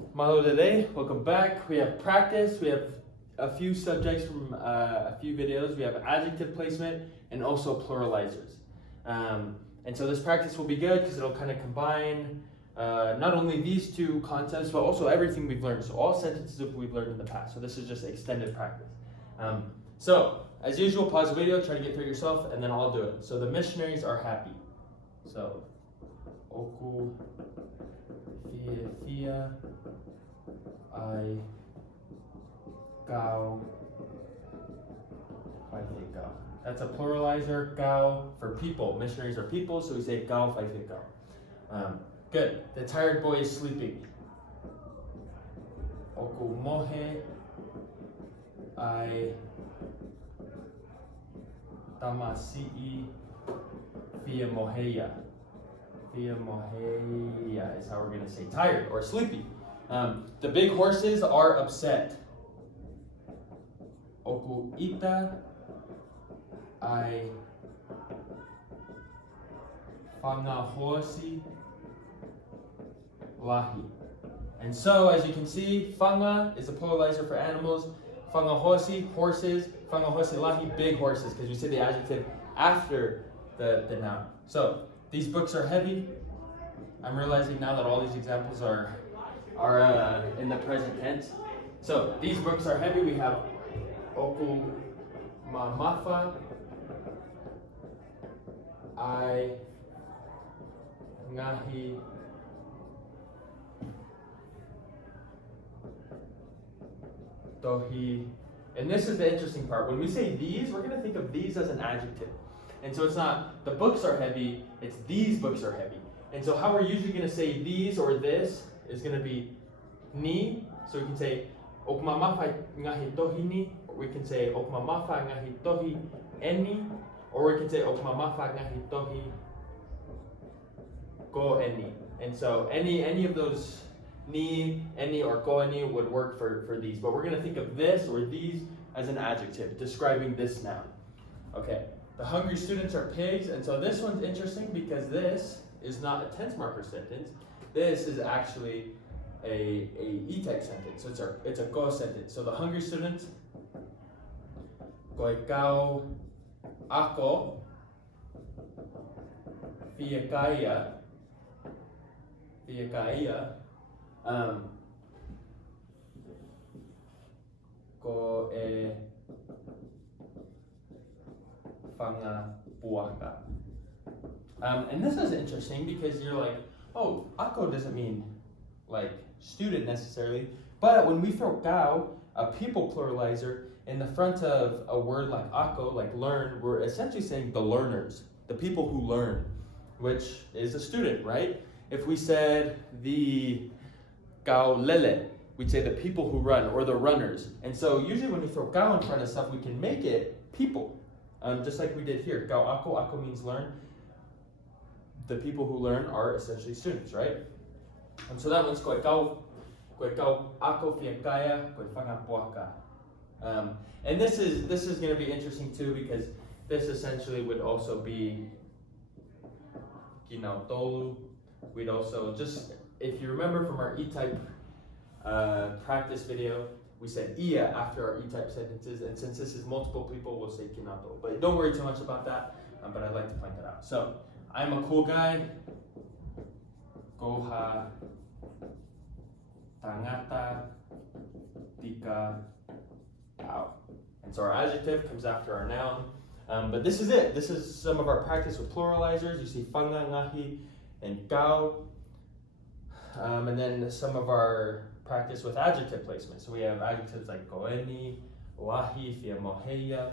Mahalo today, welcome back. We have practice, we have a few subjects from a few videos. We have adjective placement and also pluralizers. And so this practice will be good because it'll kind of combine not only these two concepts, but also everything we've learned. So all sentences that we've learned in the past. So this is just extended practice. So as usual, pause the video, try to get through it yourself, and then I'll do it. So the missionaries are happy. So, oku, fia, I, gao, gao. That's a pluralizer, gao, for people. Missionaries are people, so we say gao, gao. Good. The tired boy is sleeping. Oku mohe, I, tamasi'i, fia moheya. Fia moheya is how we're going to say tired or sleepy. The big horses are upset. Oku ita, I, fangahosi, lahi. And so, as you can see, fanga is a pluralizer for animals. Fangahosi, horses. Fangahosi lahi, big horses, because we say the adjective after the noun. So, these books are heavy. I'm realizing now that all these examples are in the present tense. So, these books are heavy. We have oku mamafa, I, ngahi, tohi. And this is the interesting part. When we say these, we're going to think of these as an adjective. And so it's not the books are heavy, it's these books are heavy. And so how we're usually going to say these or this is going to be ni. So we can say okmamafa ngahi tohi ni, or we can say okmamafa ngahi tohi eni, or we can say okmamafa ngahi tohi go eni. And so any of those ni, any, or go any would work for these. But we're going to think of this or these as an adjective describing this noun. Okay, the hungry students are pigs. And so this one's interesting because this is not a tense marker sentence. This is actually a e-type sentence. So it's a go sentence. So the hungry students, koe kau ako fia kaya, ko e fanga puaka. And this is interesting because you're like, oh, ako doesn't mean like student necessarily, but when we throw gao, a people pluralizer, in the front of a word like ako, like learn, we're essentially saying the learners, the people who learn, which is a student, right? If we said the gao lele, we'd say the people who run or the runners. And so usually when we throw gao in front of stuff, we can make it people, just like we did here. Gao ako, ako means learn. The people who learn are essentially students, right? And so that one's koe kau ako fia kaya, koe whanga puaka. And this is going to be interesting too because this essentially would also be kinau tolu. We'd also just, if you remember from our E-type practice video, we said ia after our E-type sentences, and since this is multiple people, we'll say kinato. But don't worry too much about that, but I'd like to point that out. So, I'm a cool guy. Goha, tangata, tika, au. And so our adjective comes after our noun. But this is it. This is some of our practice with pluralizers. You see fanga, ngahi, and gao. And then some of our practice with adjective placement. So we have adjectives like goeni, wahi, fia moheya.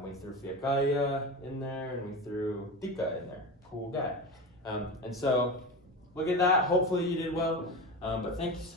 We threw fia kaya in there, and we threw tika in there. Cool guy. And so look at that. Hopefully you did well. But thanks